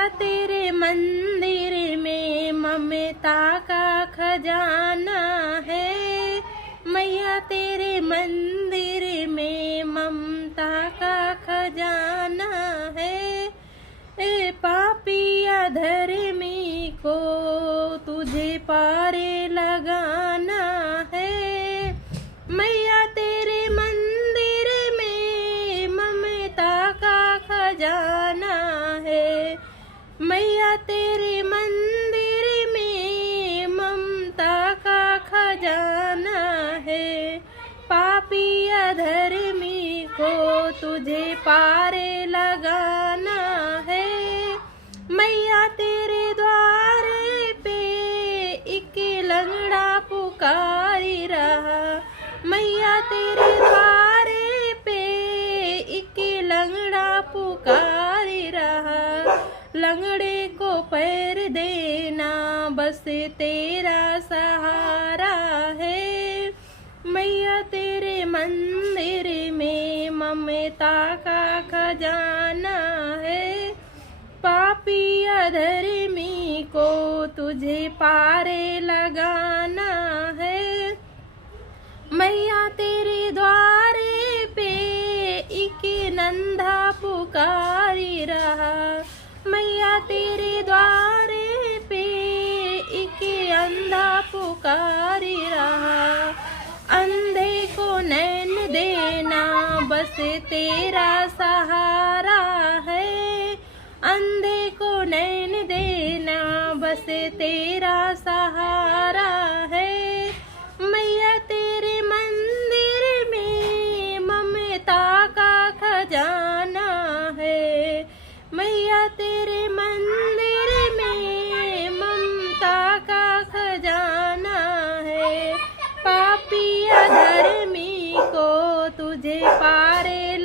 मैया तेरे मंदिर में ममता का खजाना है। मैया तेरे मंदिर में ममता का खजाना है। ए पापिया धर्मी को तुझे पारे लगाना है। मैया तेरे मंदिर में ममता का खजाना है। मैया तेरे मंदिर में ममता का खजाना है। पापिया धर्मी को तुझे पारे लगाना है। मैया तेरे द्वारे पे एक लंगड़ा पुकारी रहा। मैया तेरे द्वारे पे एक लंगड़ा पुकारी रहा। लंगड़े को पैर देना बस तेरा सहारा है। मैया तेरे मंदिर में ममता का खजाना है। पापिया धर्मी को तुझे पारे लगाना है। मैया तेरे द्वारे पे एक नंधा पुकारी रहा। मैया तेरे द्वारे पे एक अंधा पुकारी रहा। अंधे को नैन देना बस तेरा सहारा है। अंधे को नैन देना बस तेरा सहारा है। मैया तेरे मंदिर में ममता का खजाना है। मैया तेरे मंदिर में ममता का खजाना है। पापिया धर्मी को तुझे पारे